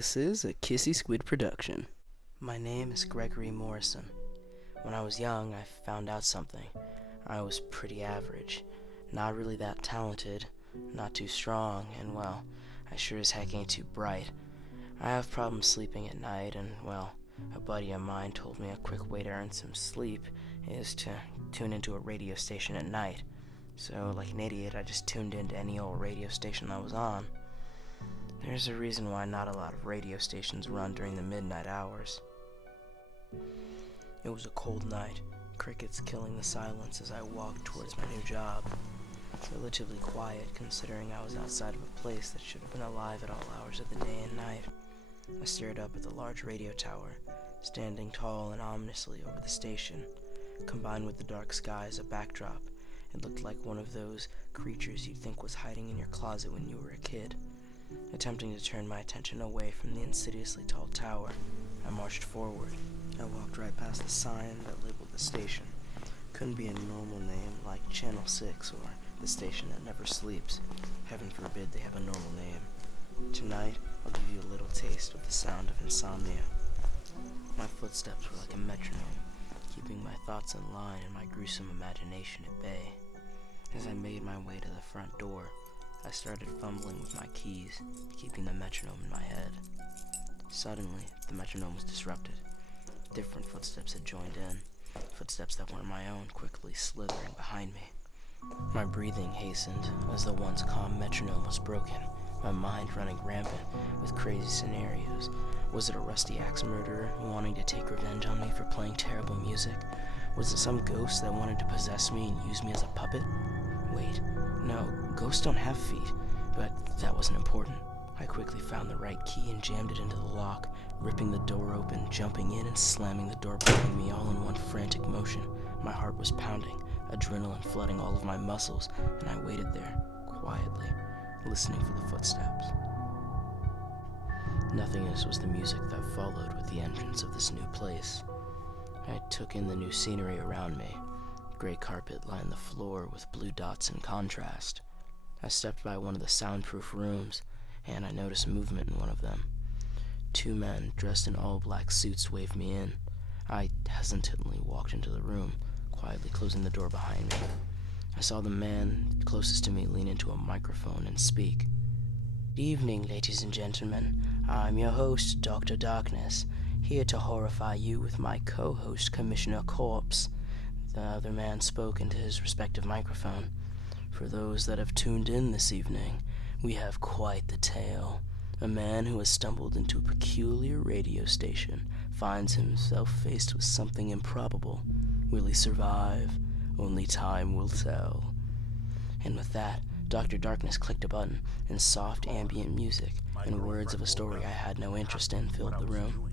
This is a Kissy Squid production. My name is Gregory Morrison. When I was young, I found out something. I was pretty average. Not really that talented, not too strong, and well, I sure as heck ain't too bright. I have problems sleeping at night, and well, a buddy of mine told me a quick way to earn some sleep is to tune into a radio station at night. So, like an idiot, I just tuned into any old radio station that was on. There's a reason why not a lot of radio stations run during the midnight hours. It was a cold night, crickets killing the silence as I walked towards my new job. Relatively quiet, considering I was outside of a place that should have been alive at all hours of the day and night. I stared up at the large radio tower, standing tall and ominously over the station. Combined with the dark sky as a backdrop, it looked like one of those creatures you'd think was hiding in your closet when you were a kid. Attempting to turn my attention away from the insidiously tall tower, I marched forward. I walked right past the sign that labeled the station. Couldn't be a normal name like Channel 6 or the station that never sleeps. Heaven forbid they have a normal name. Tonight, I'll give you a little taste of the sound of insomnia. My footsteps were like a metronome, keeping my thoughts in line and my gruesome imagination at bay. As I made my way to the front door, I started fumbling with my keys, keeping the metronome in my head. Suddenly, the metronome was disrupted. Different footsteps had joined in, footsteps that weren't my own quickly slithering behind me. My breathing hastened as the once calm metronome was broken, my mind running rampant with crazy scenarios. Was it a rusty axe murderer wanting to take revenge on me for playing terrible music? Was it some ghost that wanted to possess me and use me as a puppet? Wait, no, ghosts don't have feet, but that wasn't important. I quickly found the right key and jammed it into the lock, ripping the door open, jumping in and slamming the door behind me all in one frantic motion. My heart was pounding, adrenaline flooding all of my muscles, and I waited there, quietly, listening for the footsteps. Nothingness was the music that followed with the entrance of this new place. I took in the new scenery around me. Gray carpet lined the floor with blue dots in contrast. I stepped by one of the soundproof rooms, and I noticed movement in one of them. Two men dressed in all black suits waved me in. I hesitantly walked into the room, quietly closing the door behind me. I saw the man closest to me lean into a microphone and speak. "Good evening, ladies and gentlemen. I'm your host, Dr. Darkness, here to horrify you with my co-host, Commissioner Corpse." The other man spoke into his respective microphone. "For those that have tuned in this evening, we have quite the tale. A man who has stumbled into a peculiar radio station finds himself faced with something improbable. Will he survive? Only time will tell." And with that, Dr. Darkness clicked a button, and soft ambient music and words of a story I had no interest in filled the room.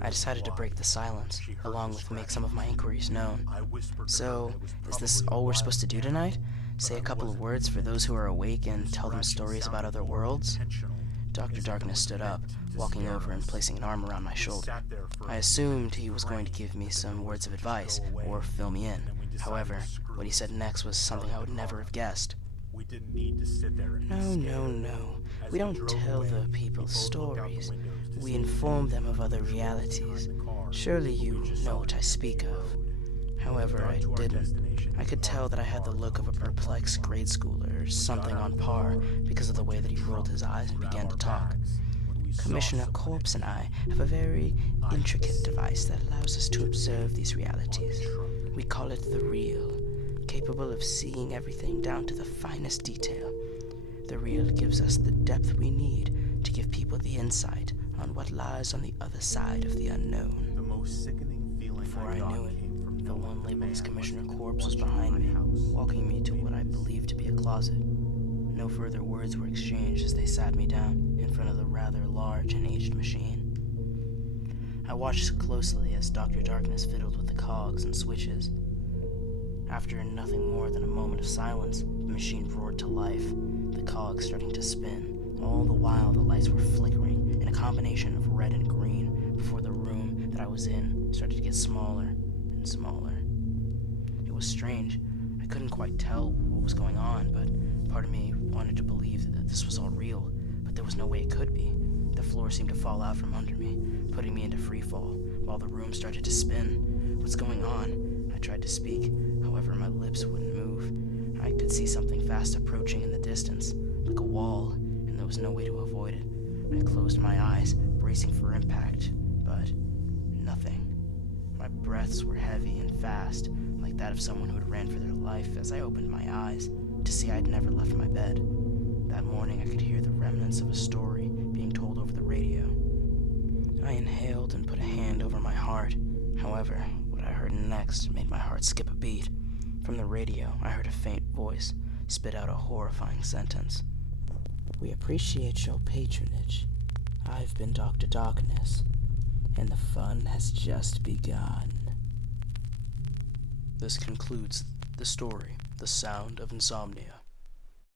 I decided to break the silence, along with make some of my inquiries known. "So, is this all we're supposed to do tonight? Say a couple of words for those who are awake and tell them stories about other worlds?" Dr. Darkness stood up, walking over and placing an arm around my shoulder. I assumed he was going to give me some words of advice, or fill me in. However, what he said next was something I would never have guessed. No. We don't tell the people stories. We inform them of other realities. Surely you know what I speak of." However, I didn't. I could tell that I had the look of a perplexed grade schooler or something on par because of the way that he rolled his eyes and began to talk. "Commissioner Corpse and I have a very intricate device that allows us to observe these realities. We call it the Real, capable of seeing everything down to the finest detail. The Real gives us the depth we need to give people the insight on what lies on the other side of the unknown." Before I knew it, the one labeled as Commissioner Corpse was behind me, walking me to what I believed to be a closet. No further words were exchanged as they sat me down in front of the rather large and aged machine. I watched closely as Dr. Darkness fiddled with the cogs and switches. After nothing more than a moment of silence, the machine roared to life, the cogs starting to spin. All the while, the lights were flickering in a combination of red and green before the room that I was in started to get smaller and smaller. It was strange. I couldn't quite tell what was going on, but part of me wanted to believe that this was all real. But there was no way it could be. The floor seemed to fall out from under me, putting me into free fall, while the room started to spin. What's going on? I tried to speak, however my lips wouldn't move. I could see something fast approaching in the distance, like a wall, and there was no way to avoid it. I closed my eyes, bracing for impact, but nothing. My breaths were heavy and fast, like that of someone who had ran for their life as I opened my eyes to see I'd never left my bed. That morning I could hear the remnants of a story being told over the radio. I inhaled and put a hand over my heart. However, what I heard next made my heart skip a beat. From the radio, I heard a faint voice spit out a horrifying sentence. "We appreciate your patronage. I've been Dr. Darkness, and the fun has just begun." This concludes the story, The Sound of Insomnia.